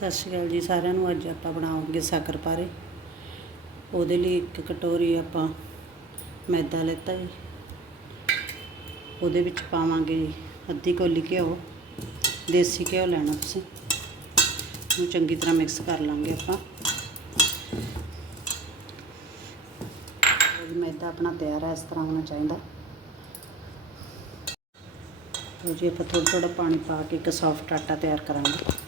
ਸਤਿ ਸ਼੍ਰੀ ਅਕਾਲ ਜੀ, ਸਾਰਿਆਂ ਨੂੰ ਅੱਜ ਆਪਾਂ ਬਣਾਵਾਂਗੇ ਸ਼ੱਕਰਪਾਰੇ ਉਹਦੇ ਲਈ ਇੱਕ ਕਟੋਰੀ ਆਪਾਂ ਮੈਦਾ ਲਿੱਤਾ ਜੀ। ਉਹਦੇ ਵਿੱਚ ਪਾਵਾਂਗੇ ਅੱਧੀ ਕੋਲੀ ਘਿਓ, ਦੇਸੀ ਘਿਓ ਲੈਣਾ ਤੁਸੀਂ। ਨੂੰ ਚੰਗੀ ਤਰ੍ਹਾਂ ਮਿਕਸ ਕਰ ਲਾਂਗੇ ਆਪਾਂ। ਮੈਦਾ ਆਪਣਾ ਤਿਆਰ ਹੈ, ਇਸ ਤਰ੍ਹਾਂ ਹੋਣਾ ਚਾਹੀਦਾ। ਲਓ ਜੀ, ਆਪਾਂ ਥੋੜ੍ਹਾ ਥੋੜ੍ਹਾ ਪਾਣੀ ਪਾ ਕੇ ਇੱਕ ਸੌਫਟ ਆਟਾ ਤਿਆਰ ਕਰਾਂਗੇ।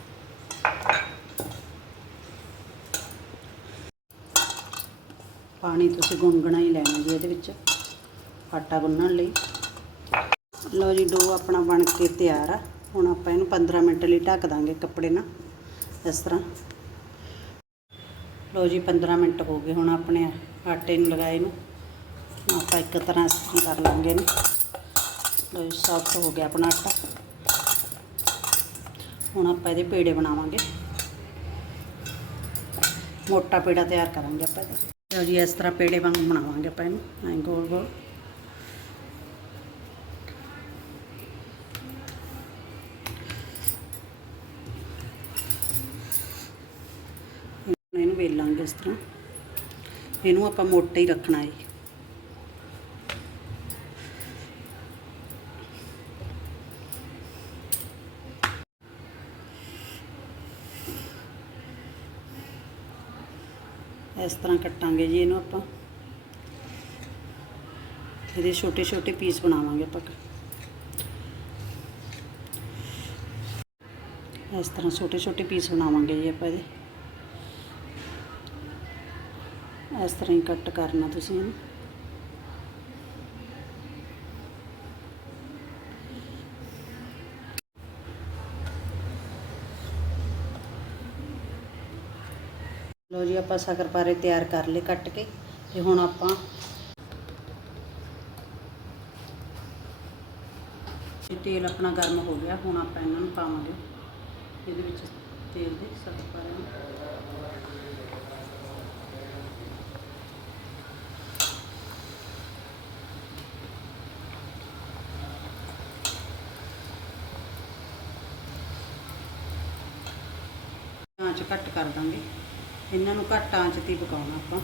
ਪਾਣੀ ਤੁਸੀਂ ਗੁੰਗਣਾ ਹੀ ਲੈਣਾ ਜੀ ਇਹਦੇ ਵਿੱਚ, ਆਟਾ ਗੁੰਨਣ ਲਈ। ਲਓ ਜੀ, ਡੋ ਆਪਣਾ ਬਣ ਕੇ ਤਿਆਰ ਆ। ਹੁਣ ਆਪਾਂ ਇਹਨੂੰ 15 ਮਿੰਟ ਲਈ ਢੱਕ ਦਾਂਗੇ ਕੱਪੜੇ ਨਾਲ, ਇਸ ਤਰ੍ਹਾਂ। ਲਓ ਜੀ 15 ਮਿੰਟ ਹੋ ਗਏ ਹੁਣ ਆਪਣੇ ਆਟੇ ਨੂੰ ਲਗਾਏ ਨੂੰ। ਆਪਾਂ ਇੱਕ ਤਰ੍ਹਾਂ ਕਰ ਲਾਂਗੇ ਇਹਨੂੰ। ਲਓ ਜੀ ਸੌਫਟ ਹੋ ਗਿਆ ਆਪਣਾ ਆਟਾ। ਹੁਣ ਆਪਾਂ ਇਹਦੇ ਪੇੜੇ ਬਣਾਵਾਂਗੇ। ਮੋਟਾ ਪੇੜਾ ਤਿਆਰ ਕਰਾਂਗੇ ਆਪਾਂ ਇਹਦਾ। ਲਓ ਜੀ, ਇਸ ਤਰ੍ਹਾਂ ਪੇੜੇ ਵਾਂਗ ਬਣਾਵਾਂਗੇ ਆਪਾਂ ਇਹਨੂੰ। ਐਂ ਗੋਲ ਗੋਲ। ਇਹਨੂੰ ਵੇਲਾਂਗੇ ਇਸ ਤਰ੍ਹਾਂ। ਇਹਨੂੰ ਆਪਾਂ ਮੋਟਾ ਹੀ ਰੱਖਣਾ ਹੈ ਇਸ ਤਰ੍ਹਾਂ ਕੱਟਾਂਗੇ ਜੀ ਇਹਨੂੰ ਆਪਾਂ। ਇਹਦੇ ਛੋਟੇ ਛੋਟੇ ਪੀਸ ਬਣਾਵਾਂਗੇ ਆਪਾਂ। ਇਸ ਤਰ੍ਹਾਂ ਛੋਟੇ ਛੋਟੇ ਪੀਸ ਬਣਾਵਾਂਗੇ ਜੀ ਆਪਾਂ ਇਹਦੇ। ਇਸ ਤਰ੍ਹਾਂ ਹੀ ਕੱਟ ਕਰਨਾ ਤੁਸੀਂ ਇਹਨੂੰ। ਲੋ ਜੀ, ਆਪਾਂ ਸ਼ੱਕਰਪਾਰੇ ਤਿਆਰ ਕਰ ਲਏ ਕੱਟ ਕੇ ਤੇ ਹੁਣ ਆਪਾਂ ਇਹ ਤੇਲ ਆਪਣਾ ਗਰਮ ਹੋ ਗਿਆ, ਹੁਣ ਆਪਾਂ ਇਹਨਾਂ ਨੂੰ ਪਾਵਾਂਗੇ। ਇਹਦੇ ਵਿੱਚ ਤੇਲ ਦੇ ਸ਼ੱਕਰਪਾਰੇ ਨੂੰ। ਆਂਚ ਘੱਟ ਕਰ ਦਾਂਗੇ। ਇਹਨਾਂ ਨੂੰ ਘੱਟ ਆਂਚ ਤੇ ਪਕਾਉਣਾ ਆਪਾਂ।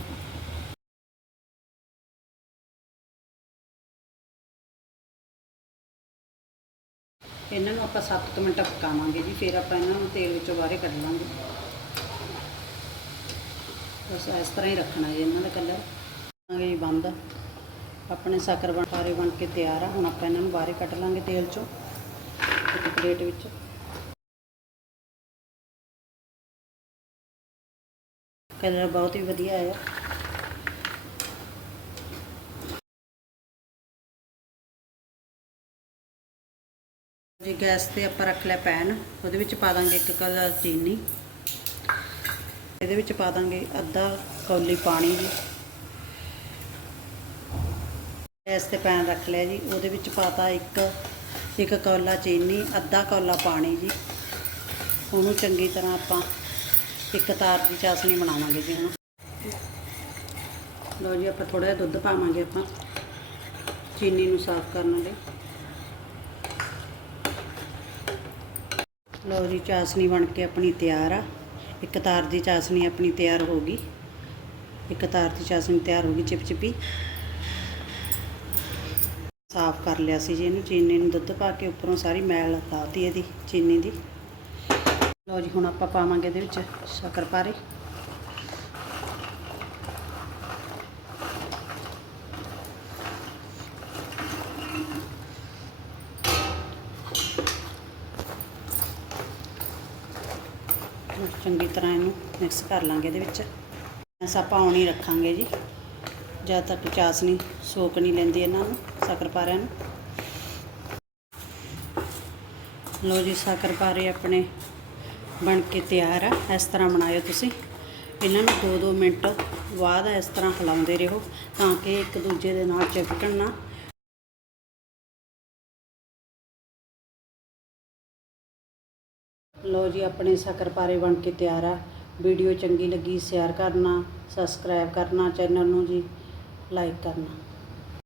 ਇਹਨਾਂ ਨੂੰ ਆਪਾਂ 7 ਮਿੰਟ ਪਕਾਵਾਂਗੇ ਜੀ, ਫਿਰ ਆਪਾਂ ਇਹਨਾਂ ਨੂੰ ਤੇਲ ਵਿੱਚੋਂ ਬਾਹਰੇ ਕੱਢ ਲਾਂਗੇ। ਬਸ ਇਸ ਤਰ੍ਹਾਂ ਹੀ ਰੱਖਣਾ ਜੀ ਇਹਨਾਂ ਦਾ ਕਲਰ ਆਂਗੇ ਜੀ ਬੰਦ। ਆਪਣੇ ਸ਼ੱਕਰ ਬਣ ਬਣ ਕੇ ਤਿਆਰ ਆ। ਹੁਣ ਆਪਾਂ ਇਹਨਾਂ ਨੂੰ ਬਾਹਰੇ ਕੱਢ ਲਾਂਗੇ ਤੇਲ ਚੋਂ। ਇੱਕ ਪਲੇਟ ਵਿੱਚ। ਕਲਰ ਬਹੁਤ ਹੀ ਵਧੀਆ ਆਇਆ ਜੀ, ਗੈਸ ਤੇ ਆਪਾਂ ਰੱਖ ਲਿਆ ਪੈਨ, ਉਹਦੇ ਵਿੱਚ ਪਾ ਦਾਂਗੇ ਇੱਕ ਕਲਰ ਚੀਨੀ ਇਹਦੇ ਵਿੱਚ ਪਾ ਦਾਂਗੇ ਅੱਧਾ ਕੌਲੀ ਪਾਣੀ ਜੀ। ਗੈਸ ਤੇ ਪੈਨ ਰੱਖ ਲਿਆ ਜੀ, ਉਹਦੇ ਵਿੱਚ ਪਾਤਾ ਇੱਕ ਇੱਕ ਕੌਲਾ ਚੀਨੀ, ਅੱਧਾ ਕੌਲਾ ਪਾਣੀ ਜੀ। ਉਹਨੂੰ ਚੰਗੀ ਤਰ੍ਹਾਂ ਆਪਾਂ ਇੱਕ ਤਾਰ ਦੀ ਚਾਸਣੀ ਬਣਾਵਾਂਗੇ ਜੀ ਹੁਣ। ਲਓ ਜੀ, ਆਪਾਂ ਥੋੜਾ ਜਿਹਾ ਦੁੱਧ ਪਾਵਾਂਗੇ ਆਪਾਂ। ਚੀਨੀ ਨੂੰ ਸਾਫ਼ ਕਰਨ ਲਈ। ਲਓ ਜੀ ਚਾਸ਼ਨੀ ਬਣ ਕੇ ਆਪਣੀ ਤਿਆਰ ਆ। ਇੱਕ ਤਾਰ ਦੀ ਚਾਸ਼ਨੀ ਆਪਣੀ ਤਿਆਰ ਹੋ ਗਈ। ਇੱਕ ਤਾਰ ਦੀ ਚਾਸ਼ਨੀ ਤਿਆਰ ਹੋ ਗਈ, ਚਿਪਚਿਪੀ। ਸਾਫ਼ ਕਰ ਲਿਆ ਸੀ ਜੀ ਇਹਨੂੰ। ਚੀਨੀ ਨੂੰ ਦੁੱਧ ਪਾ ਕੇ ਉੱਪਰੋਂ ਸਾਰੀ ਮੈਲ ਲਾਤੀ ਇਹਦੀ, ਚੀਨੀ ਦੀ। ਲਓ ਜੀ, ਹੁਣ ਆਪਾਂ ਪਾਵਾਂਗੇ ਇਹਦੇ ਵਿੱਚ ਸ਼ੱਕਰਪਾਰੇ ਚੰਗੀ ਤਰ੍ਹਾਂ ਇਹਨੂੰ ਮਿਕਸ ਕਰ ਲਾਂਗੇ ਇਹਦੇ ਵਿੱਚ। ਐਸ ਆਪਾਂ ਆਉਣੀ ਰੱਖਾਂਗੇ ਜੀ। ਜਦ ਤੱਕ ਨਹੀਂ, ਸੋਕ ਨਹੀਂ ਲੈਂਦੀ ਇਹਨਾਂ ਨੂੰ ਸ਼ੱਕਰਪਾਰਿਆਂ ਨੂੰ। ਲਓ ਜੀ ਸ਼ੱਕਰਪਾਰੇ ਆਪਣੇ ਬਣ ਕੇ ਤਿਆਰ ਆ। ਇਸ ਤਰ੍ਹਾਂ ਬਣਾਇਓ ਤੁਸੀਂ। ਇਹਨਾਂ ਨੂੰ 2-2 ਮਿੰਟ ਬਾਅਦ ਇਸ ਤਰ੍ਹਾਂ ਹਿਲਾਉਂਦੇ ਰਹੋ ਤਾਂ ਕਿ ਇੱਕ ਦੂਜੇ ਦੇ ਨਾਲ ਚਿਪਕਣ ਨਾ। ਲਓ ਜੀ, ਆਪਣੇ ਸ਼ੱਕਰਪਾਰੇ ਬਣ ਕੇ ਤਿਆਰ ਆ। ਵੀਡੀਓ ਚੰਗੀ ਲੱਗੀ, ਸ਼ੇਅਰ ਕਰਨਾ, ਸਬਸਕ੍ਰਾਈਬ ਕਰਨਾ, ਚੈਨਲ ਨੂੰ ਜੀ, ਲਾਈਕ ਕਰਨਾ।